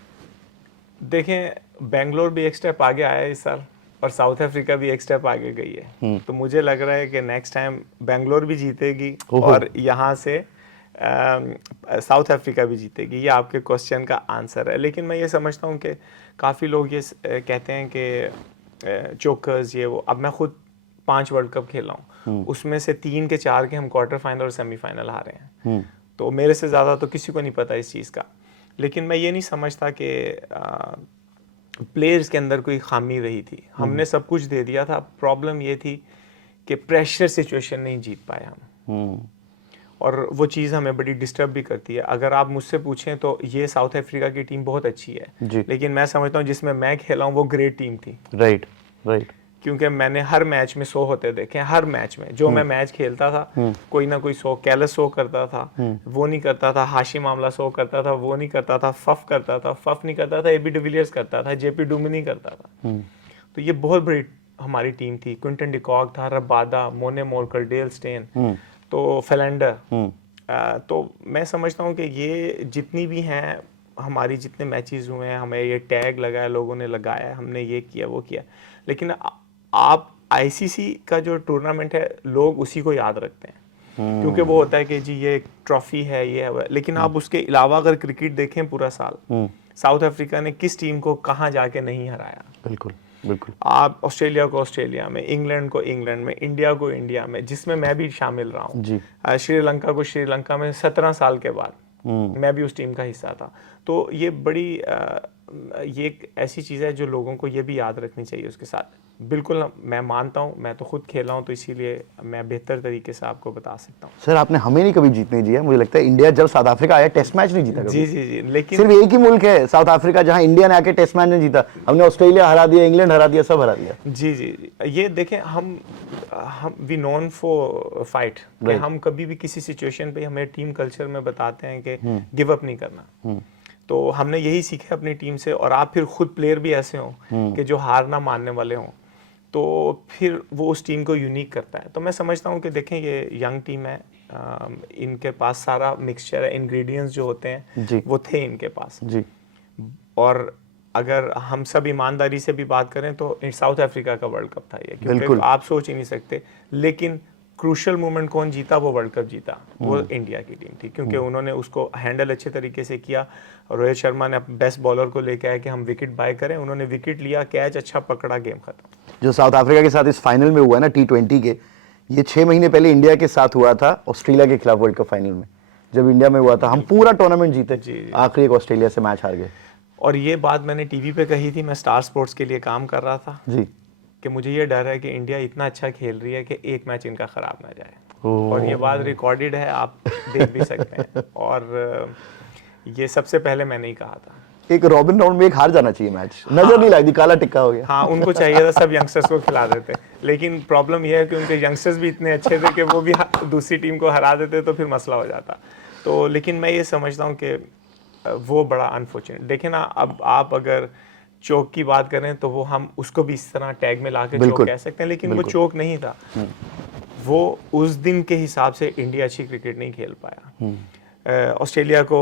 देखें बेंगलोर भी एक स्टेप आगे आया है इस साल और साउथ अफ्रीका भी एक स्टेप आगे गई है। तो मुझे लग रहा है कि नेक्स्ट टाइम बेंगलोर भी जीतेगी और यहाँ से साउथ अफ्रीका भी जीतेगी। ये आपके क्वेश्चन का आंसर है। लेकिन मैं ये समझता हूँ कि काफ़ी लोग ये कहते हैं कि चोकर्स ये वो। अब मैं खुद 5 वर्ल्ड कप खेला हूँ, उसमें से 3 के 4 के हम क्वार्टर फाइनल और सेमीफाइनल हारे हैं। तो मेरे से ज़्यादा तो किसी को नहीं पता इस चीज़ का। लेकिन मैं ये नहीं समझता कि प्लेयर्स के अंदर कोई खामी रही थी। हमने सब कुछ दे दिया था। प्रॉब्लम ये थी कि प्रेशर सिचुएशन नहीं जीत पाए हम, और वो चीज़ हमें बड़ी डिस्टर्ब भी करती है। अगर आप मुझसे पूछें तो ये साउथ अफ्रीका की टीम बहुत अच्छी है, लेकिन मैं समझता हूँ जिसमें मैं खेला हूँ वो ग्रेट टीम थी। Right right. क्योंकि मैंने हर मैच में 100 होते देखे। हर मैच में जो मैं मैच खेलता था कोई ना कोई 100, कैलस 100 करता था, वो नहीं करता था। हाशिम आमला 100 करता था, वो नहीं करता था। फफ करता था, फफ नहीं करता था। एबी डिविलियर्स करता था, जेपी डुमिनी करता था। तो ये बहुत बड़ी हमारी टीम थी। क्विंटन डिकॉक था, रबादा, मोने मोरकल, डेल स्टेन, तो फेलेंडर। तो मैं समझता हूँ कि ये जितनी भी हैं हमारी, जितने मैचेस हुए हैं, हमें ये टैग लगाया, लोगों ने लगाया है, हमने ये किया वो किया। लेकिन आप आईसीसी का जो टूर्नामेंट है लोग उसी को याद रखते हैं, क्योंकि वो होता है कि जी ये एक ट्रॉफी है, ये है। लेकिन आप उसके अलावा अगर क्रिकेट देखें पूरा साल, साउथ अफ्रीका ने किस टीम को कहाँ जाके नहीं हराया। बिल्कुल बिल्कुल। आप ऑस्ट्रेलिया को ऑस्ट्रेलिया में, इंग्लैंड को इंग्लैंड में, इंडिया को इंडिया में, जिसमें मैं भी शामिल रहा हूँ, श्रीलंका को श्रीलंका में 17 साल के बाद मैं भी उस टीम का हिस्सा था। तो ये बड़ी ये एक ऐसी चीज़ है जो लोगों को ये भी याद रखनी चाहिए उसके साथ। बिल्कुल मैं मानता हूँ, मैं तो खुद खेला हूँ, तो इसीलिए मैं बेहतर तरीके से आपको बता सकता हूँ। सर आपने हमें नहीं कभी जीतने दिया। मुझे लगता है इंडिया जब साउथ अफ्रीका आया टेस्ट मैच नहीं जीता कभी। जी। लेकिन सिर्फ एक ही मुल्क है साउथ अफ्रीका जहां इंडिया ने आके टेस्ट मैच नहीं जीता। हमने ऑस्ट्रेलिया हरा दिया, इंग्लैंड हरा दिया, सब हरा दिया। जी। ये देखें, हम वी नोन फॉर फाइट। हम कभी भी किसी सिचुएशन पे हमें टीम कल्चर में बताते हैं कि गिव अप नहीं करना। तो हमने यही सीखा अपनी टीम से। और आप फिर खुद प्लेयर भी ऐसे हो कि जो हार ना मानने वाले हों, तो फिर वो उस टीम को यूनिक करता है। तो मैं समझता हूँ कि देखें ये यंग टीम है, इनके पास सारा मिक्सचर है, इंग्रेडिएंट्स जो होते हैं वो थे इनके पास जी। और अगर हम सब ईमानदारी से भी बात करें तो साउथ अफ्रीका का वर्ल्ड कप था ये, क्योंकि आप सोच ही नहीं सकते। लेकिन क्रूशल मोमेंट कौन जीता? वो वर्ल्ड कप जीता, वो इंडिया की टीम थी, क्योंकि उन्होंने उसको हैंडल अच्छे तरीके से किया। रोहित शर्मा ने बेस्ट बॉलर को लेके आया कि हम विकेट बाय करें, उन्होंने विकेट लिया, कैच अच्छा पकड़ा, गेम खत्म। जो साउथ अफ्रीका के साथ इस फाइनल में हुआ ना T20 के, ये 6 महीने पहले इंडिया के साथ हुआ था ऑस्ट्रेलिया के खिलाफ वर्ल्ड कप फाइनल में। जब इंडिया में हुआ था हम पूरा टूर्नामेंट जीते, आखिरी एक ऑस्ट्रेलिया से मैच हार गए। और ये बात मैंने टीवी पे कही थी, मैं स्टार स्पोर्ट्स के लिए काम कर रहा था जी, कि मुझे ये डर है कि इंडिया इतना अच्छा खेल रही है कि एक मैच इनका खराब ना जाए। और ये बात रिकॉर्डेड है, आप देख भी सकते हैं। और ये सबसे पहले मैंने ही कहा था। एक रॉबिन राउंड में एक हार जाना चाहिए मैच, नजर नहीं लगी, काला टिक्का हो गया। हाँ, उनको चाहिए था सब यंगस्टर्स को खिला देते, लेकिन प्रॉब्लम यह है कि उनके यंगस्टर्स भी इतने अच्छे थे कि वो भी दूसरी टीम को हरा देते, तो फिर मसला हो जाता। तो लेकिन मैं ये समझता हूँ कि वो बड़ा अनफॉर्चुनेट। देखें ना, अब आप अगर चोक की बात करें तो वो हम उसको भी इस तरह टैग में लाके चोक कह सकते हैं, लेकिन वो चोक नहीं था। वो उस दिन के हिसाब से इंडिया अच्छी क्रिकेट नहीं खेल पाया। ऑस्ट्रेलिया को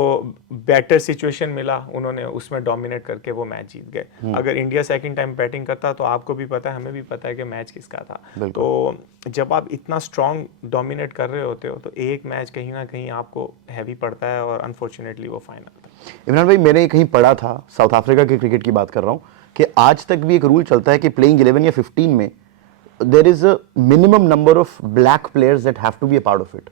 बेटर सिचुएशन मिला, उन्होंने उसमें डोमिनेट करके वो मैच जीत गए। अगर इंडिया सेकंड टाइम बैटिंग करता तो आपको भी पता है, हमें भी पता है कि मैच किसका था। तो जब आप इतना स्ट्रांग डोमिनेट कर रहे होते हो तो एक मैच कहीं ना कहीं आपको हैवी पड़ता है, और अनफॉर्चुनेटली वो फाइनल था। इमरान भाई, मैंने कहीं पढ़ा था, साउथ अफ्रीका के क्रिकेट की बात कर रहा हूँ, कि आज तक भी एक रूल चलता है कि प्लेइंग 11 या 15 में there is a minimum number of black players that have to be a part of it.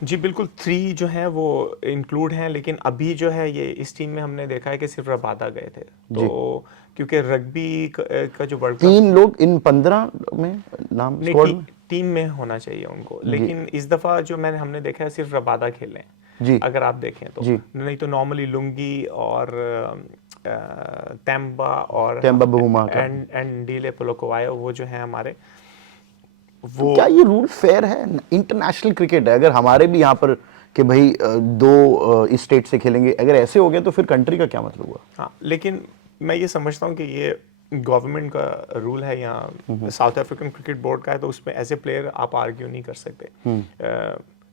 जी बिल्कुल, 3 जो हैं वो इंक्लूड हैं, लेकिन अभी जो है ये इस टीम में हमने देखा है कि सिर्फ रबादा गए थे। तो क्योंकि रग्बी का जो वर्ल्ड कप 3 लोग इन 15 में नाम स्क्वाड में टीम में होना चाहिए उनको, लेकिन इस दफा जो हमने देखा है सिर्फ रबादा खेले हैं। अगर आप देखें तो नहीं तो नॉर्मली लुंगी और तेम्बा और एंड डीले पोलोकोवायो, वो जो है हमारे, वो क्या ये रूल फेयर है? इंटरनेशनल क्रिकेट है, अगर हमारे भी यहाँ पर कि भाई 2 इस स्टेट से खेलेंगे, अगर ऐसे हो गया तो फिर कंट्री का क्या मतलब हुआ? हाँ, लेकिन मैं ये समझता हूँ कि ये गवर्नमेंट का रूल है, यहाँ साउथ अफ्रीकन क्रिकेट बोर्ड का है, तो उसमें एज ए प्लेयर आप आर्ग्यू नहीं कर सकते।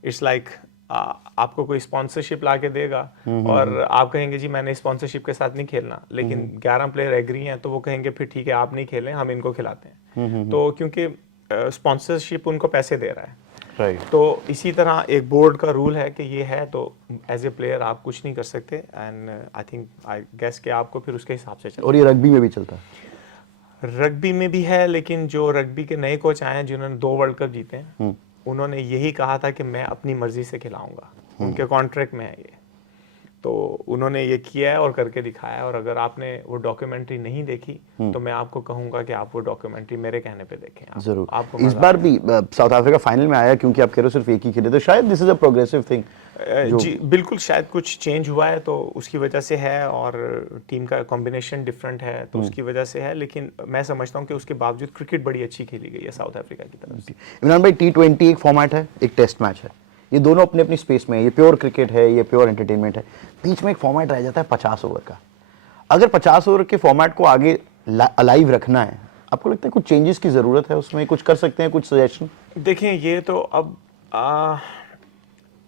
इट्स लाइक आपको कोई स्पॉन्सरशिप ला के देगा और आप कहेंगे जी मैंने स्पॉन्सरशिप के साथ नहीं खेलना, लेकिन 11 प्लेयर एग्री हैं तो वो कहेंगे फिर ठीक है आप नहीं खेलें, हम इनको खिलाते हैं। तो क्योंकि स्पॉन्सरशिप उनको पैसे दे रहा है, राइट। तो इसी तरह एक बोर्ड का रूल है कि ये है, तो एज ए प्लेयर आप कुछ नहीं कर सकते। एंड आई गेस कि आपको फिर उसके हिसाब से चलना। और ये रग्बी में भी चलता है? रग्बी में भी है, लेकिन जो रग्बी के नए कोच आए हैं जिन्होंने 2 वर्ल्ड कप जीते हैं, उन्होंने यही कहा था कि मैं अपनी मर्जी से खिलाऊंगा, उनके कॉन्ट्रैक्ट में है ये, तो उन्होंने ये किया है और करके दिखाया है। और अगर आपने वो डॉक्यूमेंट्री नहीं देखी तो मैं आपको कहूंगा कि आप वो डॉक्यूमेंट्री मेरे कहने पे देखें। जरूर। आपको इस बार भी साउथ अफ्रीका फाइनल में आया, क्योंकि आप कह रहे हो सिर्फ एक ही खेले, तो शायद this is a progressive thing. जी बिल्कुल, शायद कुछ चेंज हुआ है तो उसकी वजह से है, और टीम का कॉम्बिनेशन डिफरेंट है तो उसकी वजह से है, लेकिन मैं समझता हूँ कि उसके बावजूद क्रिकेट बड़ी अच्छी खेली गई है साउथ अफ्रीका की तरफ से। इमरान भाई, T20 एक फॉर्मेट है, एक टेस्ट मैच है, ये दोनों अपनी अपनी स्पेस में है, ये प्योर क्रिकेट है, ये प्योर एंटरटेनमेंट है। बीच में एक फॉर्मेट रह जाता है 50 ओवर का। अगर 50 ओवर के फॉर्मेट को आगे अलाइव रखना है, आपको लगता है कुछ चेंजेस की जरूरत है उसमें? कुछ कर सकते हैं, कुछ सजेशन? देखें,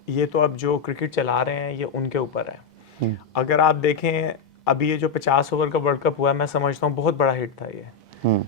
ये तो अब जो क्रिकेट चला रहे हैं ये उनके ऊपर है। अगर आप देखें अभी ये जो 50 ओवर का वर्ल्ड कप हुआ है, मैं समझता हूँ बहुत बड़ा हिट था ये।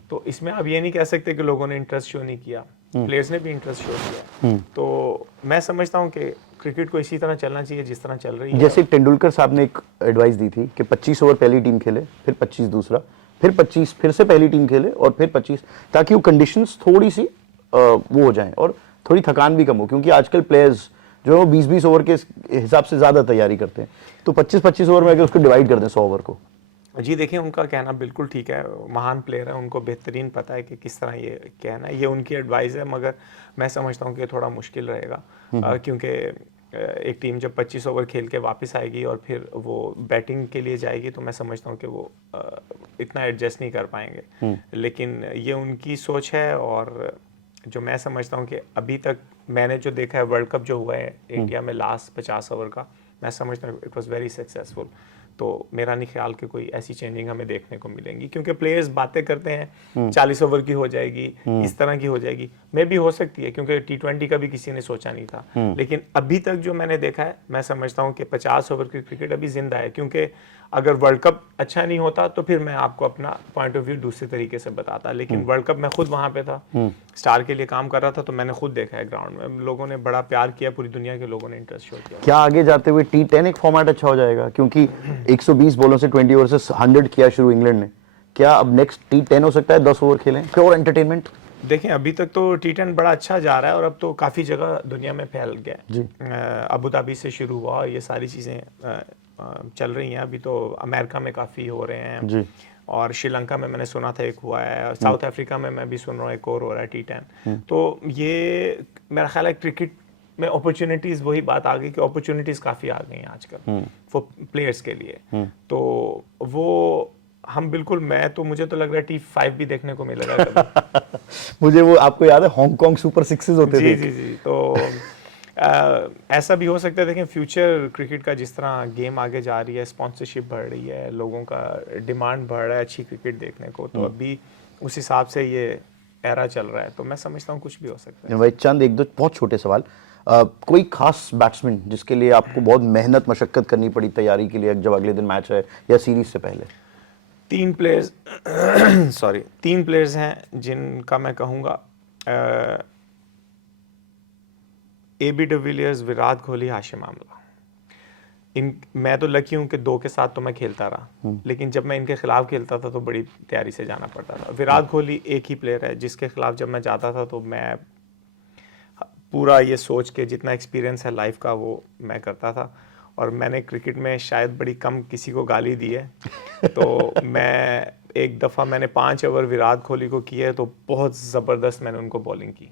तो इसमें अब ये नहीं कह सकते कि लोगों ने इंटरेस्ट शो नहीं किया, प्लेयर्स ने भी इंटरेस्ट शो किया। तो मैं समझता हूँ कि क्रिकेट को इसी तरह चलना चाहिए जिस तरह चल रही है। जैसे तेंदुलकर साहब ने एक एडवाइस दी थी कि 25 ओवर पहली टीम खेले, फिर 25 दूसरा, फिर 25 फिर से पहली टीम खेले, और फिर 25, ताकि वो कंडीशंस थोड़ी सी वो हो जाएं और थोड़ी थकान भी कम हो, क्योंकि आजकल प्लेयर्स जो है वो 20-20 ओवर के हिसाब से ज्यादा तैयारी करते हैं। तो 25-25 ओवर में अगर उसको डिवाइड कर दें 100 ओवर को। जी देखिए, उनका कहना बिल्कुल ठीक है, महान प्लेयर है, उनको बेहतरीन पता है कि किस तरह ये कहना है, ये उनकी एडवाइस है। मगर मैं समझता हूँ कि थोड़ा मुश्किल रहेगा, क्योंकि एक टीम जब 25 ओवर खेल के वापस आएगी और फिर वो बैटिंग के लिए जाएगी, तो मैं समझता हूँ कि वो इतना एडजस्ट नहीं कर पाएंगे। लेकिन ये उनकी सोच है, और जो मैं समझता हूँ कि अभी तक मैंने जो देखा है वर्ल्ड कप जो हुआ है इंडिया में लास्ट 50 ओवर का, मैं समझता हूँ इट वाज वेरी सक्सेसफुल। तो मेरा नहीं ख्याल कि कोई ऐसी चेंजिंग हमें देखने को मिलेंगी, क्योंकि प्लेयर्स बातें करते हैं 40 ओवर की हो जाएगी, इस तरह की हो जाएगी, मे भी हो सकती है, क्योंकि T20 का भी किसी ने सोचा नहीं था। लेकिन अभी तक जो मैंने देखा है, मैं समझता हूँ कि 50 ओवर की क्रिकेट अभी जिंदा है, क्योंकि अगर वर्ल्ड कप अच्छा नहीं होता तो फिर मैं आपको अपना पॉइंट ऑफ व्यू दूसरे तरीके से बताता। लेकिन वर्ल्ड कप मैं खुद वहां पे था, स्टार के लिए काम कर रहा था, तो मैंने खुद देखा है ग्राउंड में, लोगों ने बड़ा प्यार किया, पूरी दुनिया के लोगों ने इंटरेस्ट शो किया। क्या आगे जाते हुए T10 एक फॉर्मेट अच्छा हो जाएगा? क्योंकि 120 बॉलों से 20 ओवर से 100 किया शुरू इंग्लैंड ने, क्या अब नेक्स्ट T10 हो सकता है 10 ओवर खेलें, प्योर एंटरटेनमेंट? देखें, अभी तक तो T10 बड़ा अच्छा जा रहा है, और अब तो काफ़ी जगह दुनिया में फैल गया है। अबू धाबी से शुरू हुआ, ये सारी चीज़ें चल रही हैं। अभी तो अमेरिका में काफ़ी हो रहे हैं जी। और श्रीलंका में मैंने सुना था एक हुआ है, साउथ अफ्रीका में मैं भी सुन रहा हूँ एक और हो रहा है T10। तो ये मेरा ख्याल है क्रिकेट में अपॉर्चुनिटीज़, वही बात आ गई कि अपॉर्चुनिटीज़ काफ़ी आ गई हैं आजकल फॉर प्लेयर्स के लिए। तो वो हम बिल्कुल, मुझे तो लग रहा है T5 भी देखने को मिलेगा कभी। मुझे वो आपको याद है हांगकांग सुपर सिक्सेस होते थे? जी। तो ऐसा भी हो सकता है। देखें, फ्यूचर क्रिकेट का जिस तरह गेम आगे जा रही है, स्पॉन्सरशिप बढ़ रही है, लोगों का डिमांड बढ़ रहा है अच्छी क्रिकेट देखने को, तो अभी उस हिसाब से ये एरा चल रहा है, तो मैं समझता हूँ कुछ भी हो सकता है। भाई चंद एक दो बहुत छोटे सवाल, कोई खास बैट्समैन जिसके लिए आपको बहुत मेहनत मशक्कत करनी पड़ी तैयारी के लिए, जब अगले दिन मैच है या सीरीज से पहले? 3 प्लेयर्स हैं जिनका मैं कहूँगा, AB डिविलियर्स, विराट कोहली, हाशिम आमला। मैं तो लकी हूँ कि 2 के साथ तो मैं खेलता रहा, लेकिन जब मैं इनके खिलाफ खेलता था तो बड़ी तैयारी से जाना पड़ता था। विराट कोहली एक ही प्लेयर है जिसके खिलाफ जब मैं जाता था तो मैं पूरा ये सोच के, जितना एक्सपीरियंस है लाइफ का वो मैं करता था, और मैंने क्रिकेट में शायद बड़ी कम किसी को गाली दी है। तो मैं एक दफ़ा मैंने 5 ओवर विराट कोहली को किए, तो बहुत ज़बरदस्त मैंने उनको बॉलिंग की,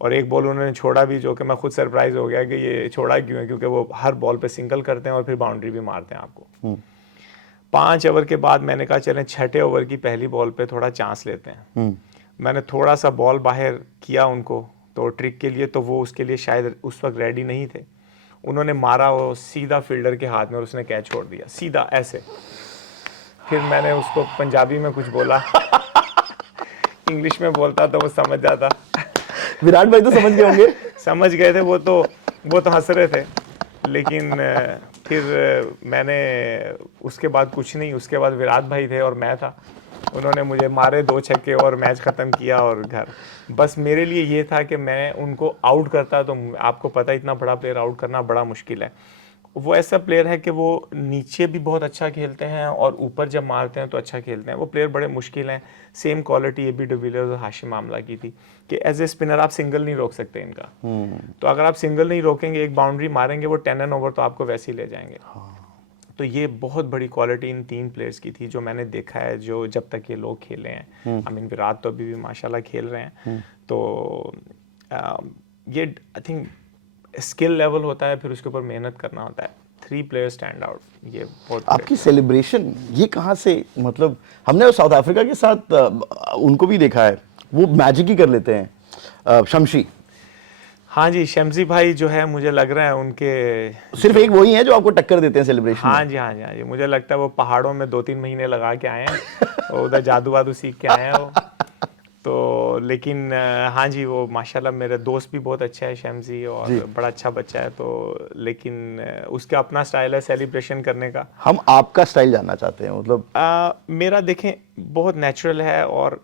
और एक बॉल उन्होंने छोड़ा भी, जो कि मैं खुद सरप्राइज हो गया कि ये छोड़ा क्यों है, क्योंकि वो हर बॉल पे सिंगल करते हैं और फिर बाउंड्री भी मारते हैं आपको। 5 ओवर के बाद मैंने कहा चलें 6ठे ओवर की पहली बॉल पे थोड़ा चांस लेते हैं। मैंने थोड़ा सा बॉल बाहर किया उनको तो ट्रिक के लिए, तो वो उसके लिए शायद उस वक्त रेडी नहीं थे। उन्होंने मारा वो सीधा फील्डर के हाथ में और उसने कैच छोड़ दिया सीधा ऐसे। फिर मैंने उसको पंजाबी में कुछ बोला, इंग्लिश में बोलता तो वो समझ जाता। विराट भाई तो समझ गए होंगे। समझ गए थे वो, तो वो तो हंस रहे थे, लेकिन फिर मैंने उसके बाद कुछ नहीं, उसके बाद विराट भाई थे और मैं था, उन्होंने मुझे मारे 2 छक्के और मैच ख़त्म किया और घर। बस मेरे लिए ये था कि मैं उनको आउट करता, तो आपको पता है इतना बड़ा प्लेयर आउट करना बड़ा मुश्किल है। वो ऐसा प्लेयर है कि वो नीचे भी बहुत अच्छा खेलते हैं और ऊपर जब मारते हैं तो अच्छा खेलते हैं। वो प्लेयर बड़े मुश्किल हैं। सेम क्वालिटी एबी डिविलियर्स और हाशिम आमला की थी कि एज ए स्पिनर आप सिंगल नहीं रोक सकते इनका। तो अगर आप सिंगल नहीं रोकेंगे, एक बाउंड्री मारेंगे, वो 10 रन ओवर तो आपको वैसे ही ले जाएंगे। तो ये बहुत बड़ी क्वालिटी इन 3 प्लेयर्स की थी जो मैंने देखा है, जो जब तक ये लोग खेले हैं। आई मीन विराट तो अभी भी माशाल्लाह खेल रहे हैं। तो ये आई थिंक स्किल लेवल होता है, फिर उसके ऊपर मेहनत करना होता है। 3 प्लेयर्स स्टैंड आउट, ये बहुत। आपकी सेलिब्रेशन ये कहाँ से, मतलब हमने साउथ अफ्रीका के साथ उनको भी देखा है, वो मैजिक ही कर लेते हैं। शमशी, हाँ जी, शमशी भाई जो है मुझे लग रहा है उनके सिर्फ एक वही है जो आपको टक्कर देते हैं सेलिब्रेशन हाँ जी, हाँ जी, हाँ जी, मुझे लगता है वो पहाड़ों में 2-3 महीने लगा के आए हैं और उधर जादू वादू सीख के आए हैं वो। तो लेकिन हाँ जी, वो माशाल्लाह मेरा दोस्त भी बहुत अच्छा है शमशी, और बड़ा अच्छा बच्चा है। तो लेकिन उसका अपना स्टाइल है सेलिब्रेशन करने का। हम आपका स्टाइल जानना चाहते हैं, मतलब मेरा देखें बहुत नेचुरल है, और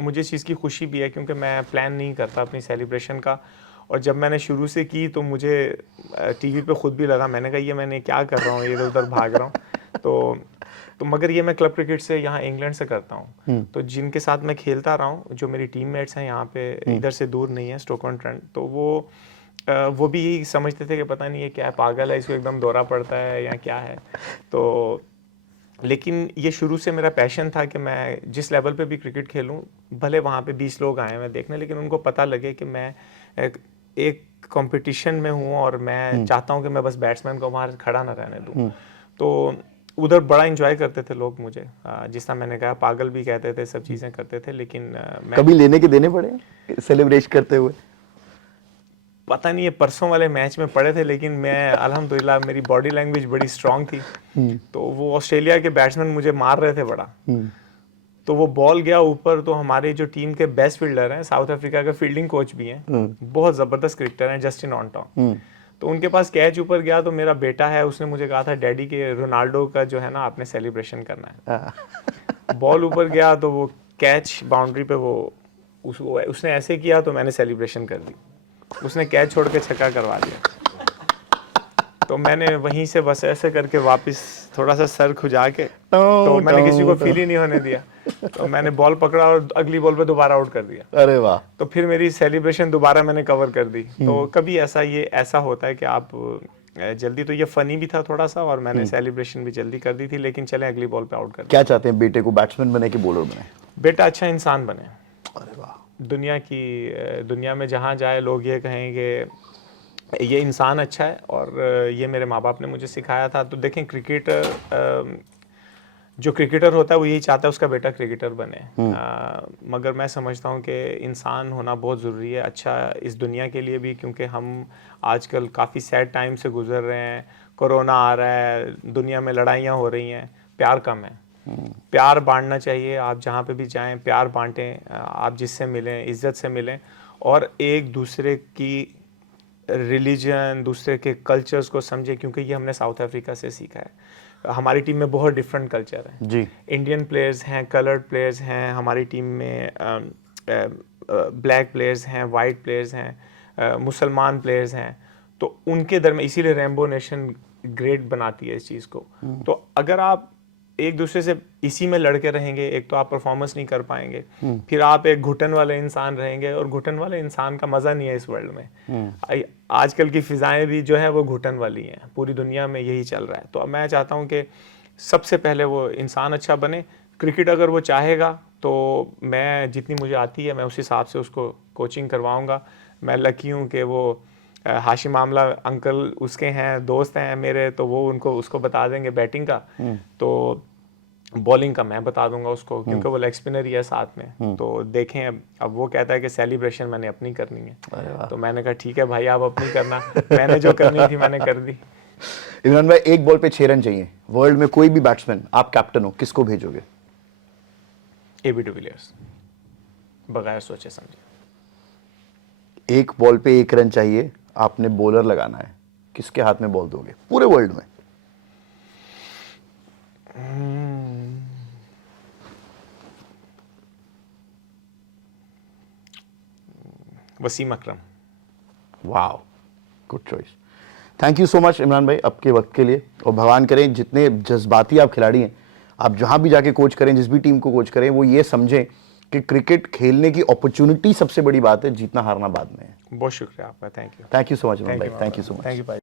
मुझे इस चीज़ की खुशी भी है क्योंकि मैं प्लान नहीं करता अपनी सेलिब्रेशन का। और जब मैंने शुरू से की तो मुझे टीवी पे खुद भी लगा, मैंने कहा ये मैंने क्या कर रहा हूँ, ये इधर उधर भाग रहा हूँ। तो मगर ये मैं क्लब क्रिकेट से यहाँ इंग्लैंड से करता हूँ। तो जिनके साथ मैं खेलता रहा हूँ, जो मेरी टीममेट्स हैं यहाँ पे, इधर से दूर नहीं है, स्टोक-ऑन-ट्रेंट, तो वो भी यही समझते थे कि पता नहीं ये क्या पागल है, इसको एकदम दौरा पड़ता है या क्या है। तो लेकिन ये शुरू से मेरा पैशन था कि मैं जिस लेवल पे भी क्रिकेट खेलूं, भले वहाँ पे 20 लोग आए मैं देखने, लेकिन उनको पता लगे कि मैं एक कंपटीशन में हूँ और मैं चाहता हूँ कि मैं बस बैट्समैन को वहाँ खड़ा ना रहने दूँ। तो उधर बड़ा एंजॉय करते थे लोग मुझे, जिस तरह मैंने कहा पागल भी कहते थे, सब चीज़ें करते थे। लेकिन मैं कभी लेने के देने पड़े सेलिब्रेट करते हुए? पता नहीं, ये परसों वाले मैच में पड़े थे, लेकिन मैं अल्हम्दुलिल्लाह मेरी बॉडी लैंग्वेज बड़ी स्ट्रांग थी। तो वो ऑस्ट्रेलिया के बैट्समैन मुझे मार रहे थे बड़ा, तो वो बॉल गया ऊपर, तो हमारे जो टीम के बेस्ट फील्डर हैं, साउथ अफ्रीका के फील्डिंग कोच भी हैं, बहुत ज़बरदस्त क्रिकेटर हैं, जस्टिन ऑन्टॉन, तो उनके पास कैच ऊपर गया। तो मेरा बेटा है, उसने मुझे कहा था डैडी के रोनाल्डो का जो है ना आपने सेलिब्रेशन करना है। बॉल ऊपर गया तो वो कैच बाउंड्री पे उसने ऐसे किया तो मैंने सेलिब्रेशन कर दी। उसने कैच छोड़ के छक्का करवा दिया, तो मैंने वहीं से बस ऐसे करके वापस थोड़ा सा सर खुजा के, तो मैंने किसी को फील ही नहीं होने दिया। तो मैंने बॉल पकड़ा और अगली बॉल पे दोबारा आउट कर दिया। अरे वाह! तो फिर मेरी सेलिब्रेशन दोबारा मैंने कवर कर दी। तो कभी ऐसा होता है कि आप जल्दी, तो ये फनी भी था थोड़ा सा, और मैंने सेलिब्रेशन भी जल्दी कर दी थी, लेकिन चले अगली बॉल पे आउट कर दिया। क्या चाहते हैं बेटे को, बैट्समैन बने कि बॉलर बने? बेटा अच्छा इंसान बने। अरे वाह! दुनिया में जहाँ जाए लोग ये कहेंगे ये इंसान अच्छा है, और ये मेरे माँ बाप ने मुझे सिखाया था। तो देखें, जो क्रिकेटर होता है वो यही चाहता है उसका बेटा क्रिकेटर बने। मगर मैं समझता हूँ कि इंसान होना बहुत ज़रूरी है, अच्छा इस दुनिया के लिए भी, क्योंकि हम आजकल काफ़ी सैड टाइम से गुजर रहे हैं। कोरोना आ रहा है, दुनिया में लड़ाइयाँ हो रही हैं, प्यार कम है। प्यार बांटना चाहिए, आप जहाँ पे भी जाएं प्यार बांटें, आप जिससे मिलें इज़्ज़त से मिलें, और एक दूसरे की रिलीजन, दूसरे के कल्चर्स को समझे, क्योंकि ये हमने साउथ अफ्रीका से सीखा है। हमारी टीम में बहुत डिफरेंट कल्चर है जी। इंडियन प्लेयर्स हैं, कलर्ड प्लेयर्स हैं हमारी टीम में, ब्लैक प्लेयर्स हैं, वाइट प्लेयर्स हैं, मुसलमान प्लेयर्स हैं। तो उनके दरमियान, इसीलिए रेनबो नेशन ग्रेट बनाती है इस चीज़ को। तो अगर आप एक दूसरे से इसी में लड़के रहेंगे, एक तो आप परफॉर्मेंस नहीं कर पाएंगे, फिर आप एक घुटन वाले इंसान रहेंगे, और घुटन वाले इंसान का मज़ा नहीं है इस वर्ल्ड में। आजकल की फिजाएं भी जो है वो घुटन वाली हैं, पूरी दुनिया में यही चल रहा है। तो मैं चाहता हूँ कि सबसे पहले वो इंसान अच्छा बने। क्रिकेट अगर वो चाहेगा तो मैं जितनी मुझे आती है मैं उस हिसाब से उसको कोचिंग करवाऊँगा। मैं लकी हूँ कि वो हाशिम आमला अंकल उसके हैं, दोस्त हैं मेरे, तो वो उसको बता देंगे बैटिंग का, तो बॉलिंग का मैं बता दूंगा उसको, क्योंकि वो लेग स्पिनर ही है साथ में। तो देखें, अब वो कहता है कि सेलिब्रेशन मैंने अपनी करनी है, तो मैंने कहा ठीक है भाई आप अपनी करना, मैंने जो करनी थी मैंने कर दी। इमरान भाई, एक बॉल पे 6 रन चाहिए, वर्ल्ड में कोई भी बैट्समैन, आप कैप्टन हो, किसको भेजोगे? एबी डिविलियर्स, बगैर सोचे समझे। एक बॉल पे 1 रन चाहिए, आपने बॉलर लगाना है, किसके हाथ में बॉल दोगे पूरे वर्ल्ड में? Wasim Akram. Wow, good choice. Thank you so much Imran भाई आपके वक्त के लिए, और भगवान करें जितने जज्बाती आप खिलाड़ी हैं, आप जहां भी जाके कोच करें, जिस भी टीम को कोच करें, वो ये समझें कि क्रिकेट खेलने की अपॉर्चुनिटी सबसे बड़ी बात है, जीतना हारना बाद में है। बहुत शुक्रिया आपका, thank you. Thank you so much Imran भाई, thank you so much. Thank you भाई।